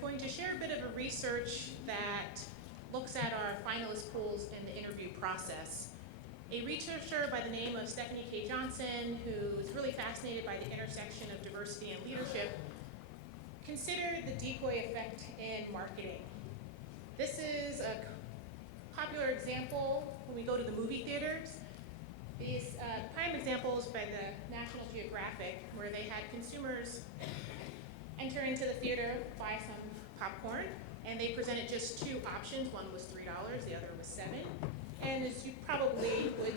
going to share a bit of a research that looks at our finalist pools in the interview process. A researcher by the name of Stephanie K. Johnson, who's really fascinated by the intersection of diversity and leadership, considered the decoy effect in marketing. This is a popular example when we go to the movie theaters. These prime examples by the National Geographic, where they had consumers enter into the theater, buy some popcorn, and they presented just two options. One was $3, the other was $7. And as you probably would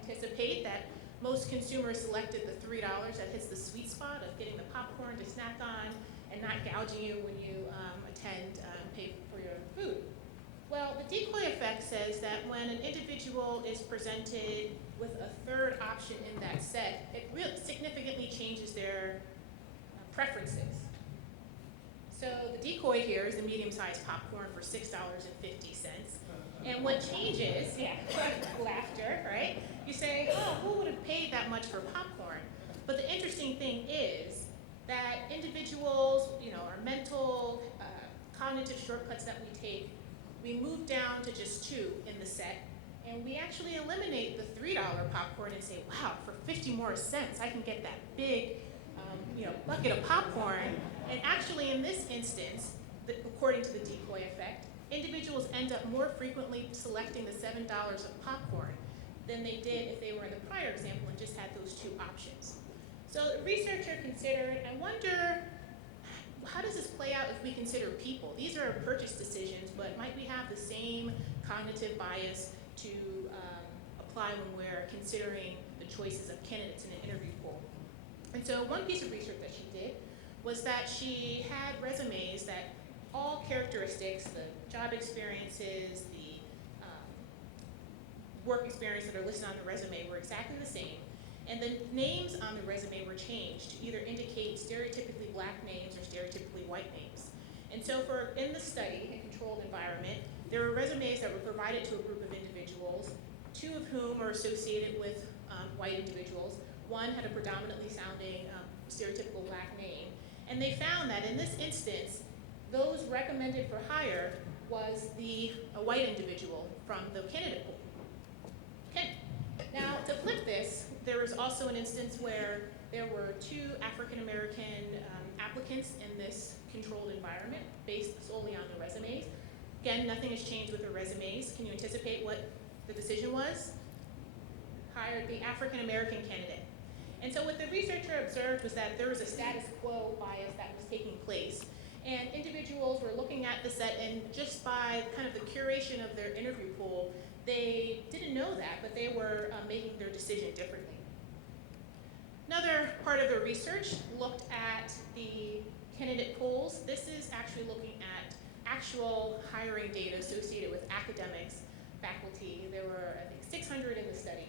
anticipate, that most consumers selected the $3 that hits the sweet spot of getting the popcorn to snack on and not gouging you when you attend and pay for your food. Well, the decoy effect says that when an individual is presented with a third option in that set, it really significantly changes their preferences. So the decoy here is the medium-sized popcorn for $6.50. And what changes, laughter, right? You say, oh, who would have paid that much for popcorn? But the interesting thing is that individuals, our mental, cognitive shortcuts that we take, we move down to just two in the set, and we actually eliminate the $3 popcorn and say, wow, for 50 more cents, I can get that big, bucket of popcorn. And actually, in this instance, according to the decoy effect, individuals end up more frequently selecting the $7 of popcorn than they did if they were in the prior example and just had those two options. So the researcher considered, I wonder, how does this play out if we consider people? These are purchase decisions, but might we have the same cognitive bias to apply when we're considering the choices of candidates in an interview pool? And so one piece of research that she did was that she had resumes that all characteristics, the job experiences, the work experience that are listed on the resume were exactly the same, and the names on the resume were changed to either indicate stereotypically black names or stereotypically white names. And so in the study, a controlled environment, there were resumes that were provided to a group of individuals, two of whom are associated with white individuals. One had a predominantly sounding stereotypical black name. And they found that in this instance, those recommended for hire was a white individual from the candidate pool. Okay. Now, to flip this, there was also an instance where there were two African American applicants in this controlled environment based solely on the resumes. Again, nothing has changed with the resumes. Can you anticipate what the decision was? Hired the African American candidate. And so what the researcher observed was that there was a status quo bias that was taking place. And individuals were looking at the set, and just by kind of the curation of their interview pool, they didn't know that, but they were making their decision differently. Another part of the research looked at the candidate pools. This is actually looking at actual hiring data associated with academics, faculty. There were, I think, 600 in the study,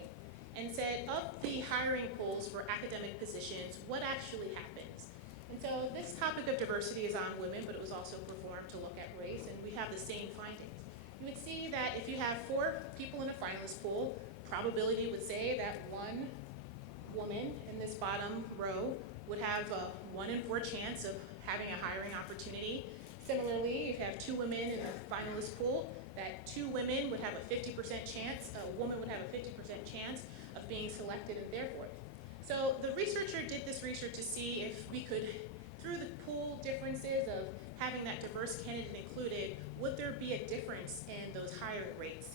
and said of the hiring pools for academic positions, what actually happens? And so this topic of diversity is on women, but it was also performed to look at race, and we have the same findings. You would see that if you have 4 people in a finalist pool, probability would say that one woman in this bottom row would have a 1 in 4 chance of having a hiring opportunity. Similarly, if you have 2 women in the finalist pool, that 2 women would have a 50% chance, a woman would have a 50% chance of being selected and therefore. So the researcher did this research to see if we could, through the pool differences of having that diverse candidate included, would there be a difference in those hiring rates?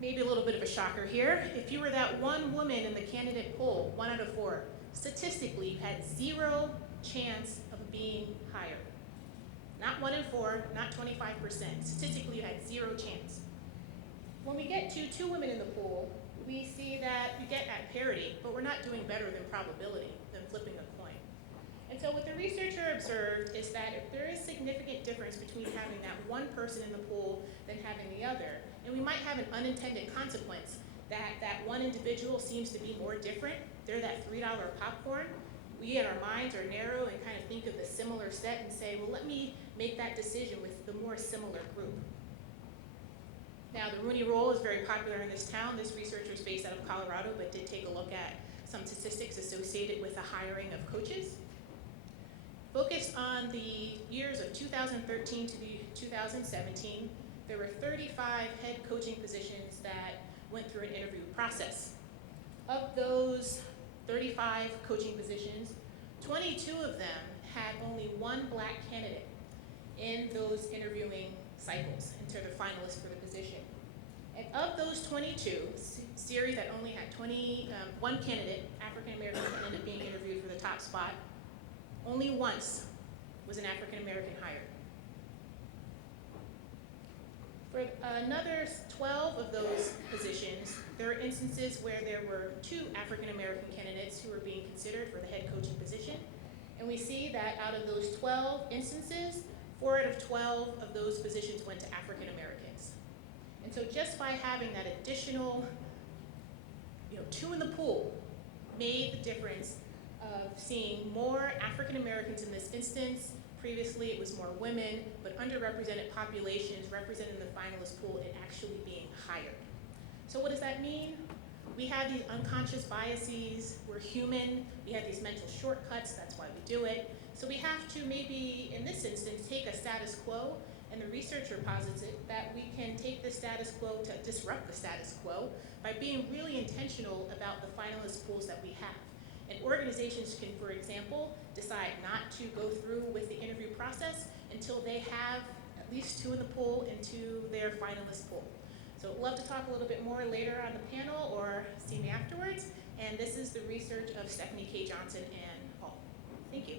Maybe a little bit of a shocker here. If you were that one woman in the candidate pool, 1 out of 4, statistically you had 0 chance of being hired. Not 1 in 4, not 25%. Statistically you had 0 chance. When we get to 2 women in the pool, we see that we get at parity, but we're not doing better than probability, than flipping a coin. And so what the researcher observed is that if there is significant difference between having that one person in the pool than having the other, and we might have an unintended consequence that that one individual seems to be more different, they're that $3 popcorn, we in our minds are narrow and kind of think of the similar set and say, well, let me make that decision with the more similar group. Now, the Rooney Rule is very popular in this town. This researcher is based out of Colorado, but did take a look at some statistics associated with the hiring of coaches. Focused on the years of 2013 to 2017, there were 35 head coaching positions that went through an interview process. Of those 35 coaching positions, 22 of them had only one black candidate in those interviewing cycles into the finalists for the position. And of those 22, series that only had one candidate, African American, ended up being interviewed for the top spot, only once was an African American hired. For another 12 of those positions, there were instances where there were 2 African American candidates who were being considered for the head coaching position. And we see that out of those 12 instances, 4 out of 12 of those positions went to African Americans. And so just by having that additional 2 in the pool made the difference of seeing more African Americans in this instance. Previously it was more women, but underrepresented populations represented in the finalist pool and actually being hired. So what does that mean? We have these unconscious biases, we're human, we have these mental shortcuts, that's why we do it. So we have to maybe, in this instance, take a status quo, and the researcher posits it that we can take the status quo to disrupt the status quo by being really intentional about the finalist pools that we have. And organizations can, for example, decide not to go through with the interview process until they have at least 2 in the pool into their finalist pool. So I'd love to talk a little bit more later on the panel or see me afterwards. And this is the research of Stephanie K. Johnson and Paul. Thank you.